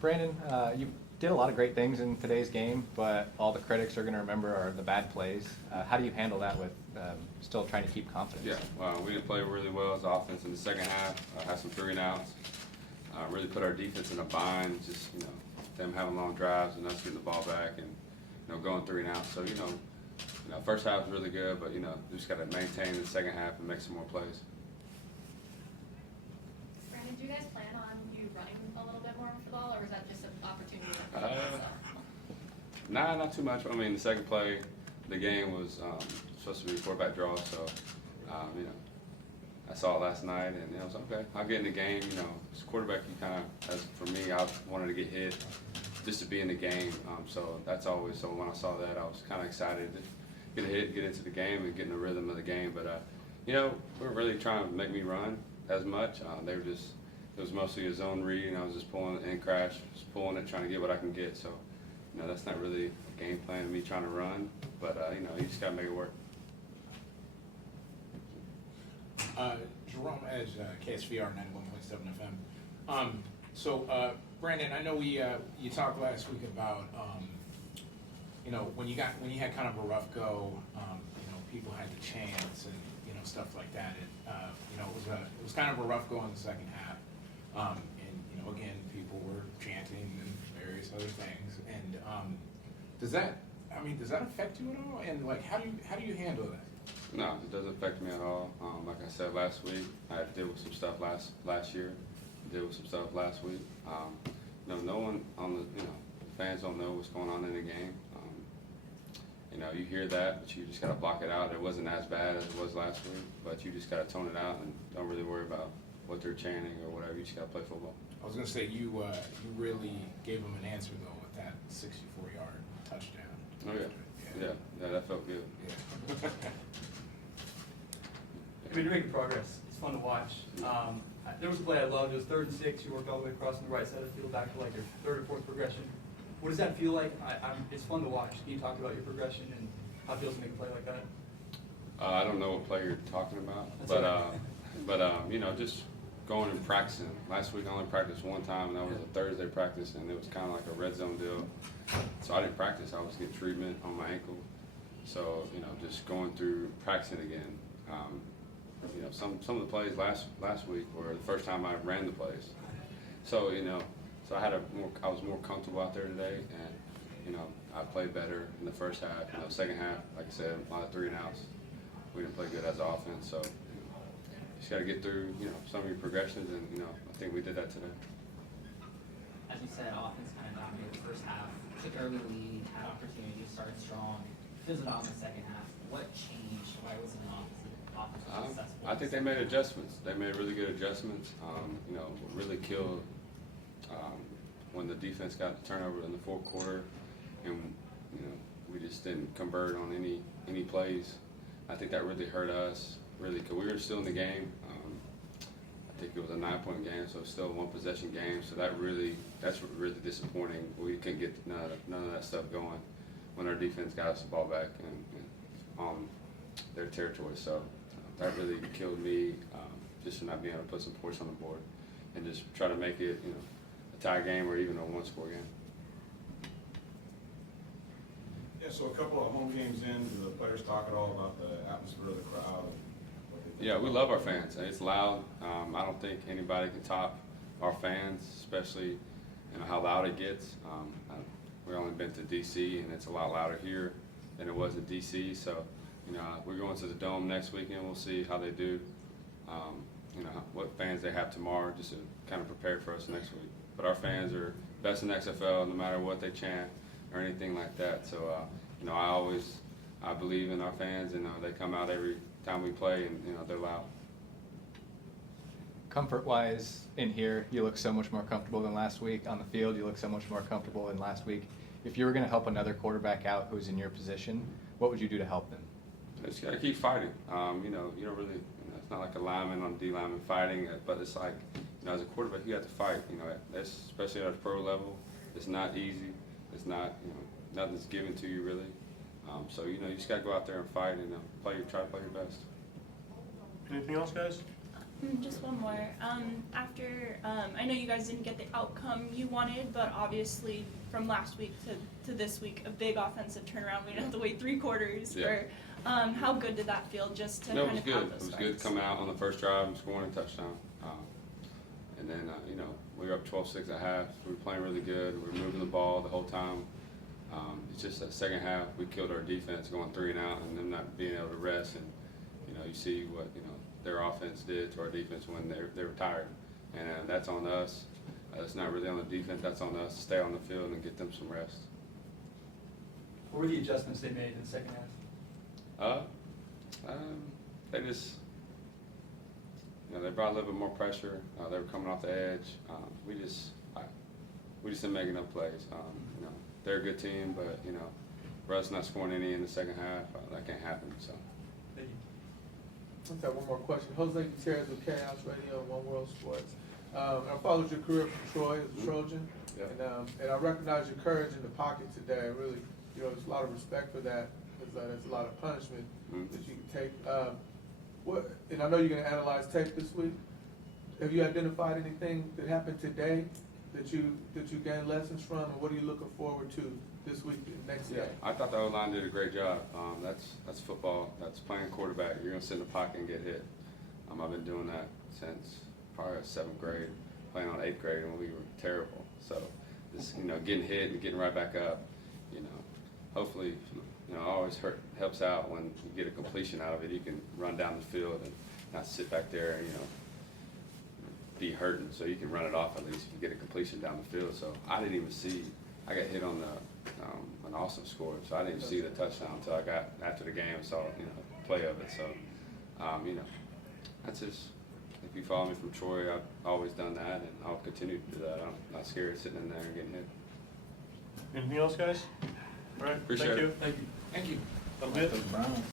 Brandon, you did a lot of great things in today's game, but all the critics are going to remember are the bad plays. How do you handle that with still trying to keep confidence? Yeah, we didn't play really well as offense in the second half. Had some 3-and-outs. Really put our defense in a bind. Just them having long drives and us getting the ball back and going 3-and-outs. So first half was really good, but just got to maintain the second half and make some more plays. Brandon, do you guys plan on you running a little bit more for the ball, or is that just an opportunity? Nah, not too much. I mean, the second play, the game was supposed to be a quarterback draw, so I saw it last night, and I was like, okay, I'll get in the game. As a quarterback, you kind of, as for me, I wanted to get hit just to be in the game. So that's always. So when I saw that, I was kind of excited to get a hit, get into the game, and get in the rhythm of the game. But we're really trying to make me run as much. They were just. It was mostly a zone read, and I was just pulling it in crash, just pulling it, trying to get what I can get. So, that's not really a game plan of me trying to run, but you just got to make it work. Jerome Edge, KSVR 91.7 FM. So, Brandon, I know you talked last week about when you had kind of a rough go, people had the chance and stuff like that. It was kind of a rough go in the second half. Again, people were chanting and various other things. And does that affect you at all? And how do you handle that? No, it doesn't affect me at all. Like I said last week, I dealt with some stuff last year. Dealt with some stuff last week. No one on the fans don't know what's going on in the game. You hear that, but you just got to block it out. It wasn't as bad as it was last week, but you just got to tone it out and don't really worry about what they're chanting or whatever. You just got to play football. I was going to say, you really gave them an answer, though, with that 64-yard touchdown. Oh, yeah. Yeah, that felt good. Yeah. You're making progress. It's fun to watch. There was a play I loved. It was 3rd and 6. You worked all the way across on the right side of the field back to your 3rd or 4th progression. What does that feel like? It's fun to watch. Can you talk about your progression and how it feels to make a play like that? I don't know what play you're talking about, just going and practicing. Last week I only practiced one time, and that was a Thursday practice, and it was kind of like a red zone deal. So I didn't practice. I was getting treatment on my ankle. So just going through practicing again. Some of the plays last week were the first time I ran the plays. So so I was more comfortable out there today, and I played better in the first half. Second half, like I said, a lot of 3-and-outs. We didn't play good as offense, so just got to get through some of your progressions, and I think we did that today. As you said, offense kind of dominated the first half. Took early lead, had opportunities, started strong, fizzled out in the second half. What changed? Why wasn't an offense successful? I think they made adjustments. They made really good adjustments. Really killed when the defense got the turnover in the fourth quarter, and we just didn't convert on any plays. I think that really hurt us, because we were still in the game. I think it was a 9-point game, so it's still a 1-possession game. So that's really disappointing. We couldn't get none of that stuff going when our defense got us the ball back and on their territory. So that really killed me, just for not being able to put some points on the board and just try to make it, a tie game or even a 1-score game. Yeah, so a couple of home games in, do the players talk at all about the atmosphere of the crowd? Yeah, we love our fans. It's loud. I don't think anybody can top our fans, especially how loud it gets. We've only been to D.C., and it's a lot louder here than it was in D.C., so we're going to the Dome next weekend. We'll see how they do, what fans they have tomorrow, just to kind of prepare for us next week. But our fans are best in XFL, no matter what they chant or anything like that. So, I believe in our fans, and they come out every time we play, and they're loud. Comfort-wise, in here, you look so much more comfortable than last week. On the field, you look so much more comfortable than last week. If you were going to help another quarterback out who's in your position, what would you do to help them? You just got to keep fighting. You don't really, it's not like a lineman on D lineman fighting, but it's like, as a quarterback, you have to fight. That's, especially at a pro level, it's not easy. It's not, nothing's given to you really. So, you just got to go out there and fight and try to play your best. Anything else, guys? Just one more. After, I know you guys didn't get the outcome you wanted, but obviously from last week to this week, a big offensive turnaround. We didn't have to wait 3 quarters Yeah. for. How good did that feel just to No, it kind was of good. have It those was starts? good coming out on the first drive and scoring a touchdown. And then, we were up 12-6 at half. We were playing really good. We were moving the ball the whole time. It's just that second half, we killed our defense going 3 and out and them not being able to rest. And, you see what, their offense did to our defense when they were tired. And that's on us. It's not really on the defense. That's on us to stay on the field and get them some rest. What were the adjustments they made in the second half? They just, they brought a little bit more pressure. They were coming off the edge. We just didn't make enough plays. They're a good team, but for us not scoring any in the second half, that can't happen. So. Thank you. Let's have one more question. Jose Gutierrez with Chaos Radio, One World Sports. I followed your career from Troy as a Trojan, Yeah. and I recognize your courage in the pocket today. I really, there's a lot of respect for that. There's a lot of punishment that you can take. And I know you're going to analyze tape this week. Have you identified anything that happened today that you gained lessons from, and what are you looking forward to this week, next Yeah, game? I thought the O-line did a great job. That's football. That's playing quarterback. You're going to sit in the pocket and get hit. I've been doing that since probably 7th grade, playing on 8th grade, and we were terrible. So, just, getting hit and getting right back up, hopefully, always helps out when you get a completion out of it. You can run down the field and not sit back there and, be hurting. So you can run it off at least if you get a completion down the field. So I didn't even see, I got hit on when Austin scored. So I didn't even see the touchdown until I got after the game and saw, play of it. So, that's just, if you follow me from Troy, I've always done that and I'll continue to do that. I'm not scared of sitting in there and getting hit. Anything else, guys? All right, Appreciate thank it. you. Thank you. Thank you. That'll be it.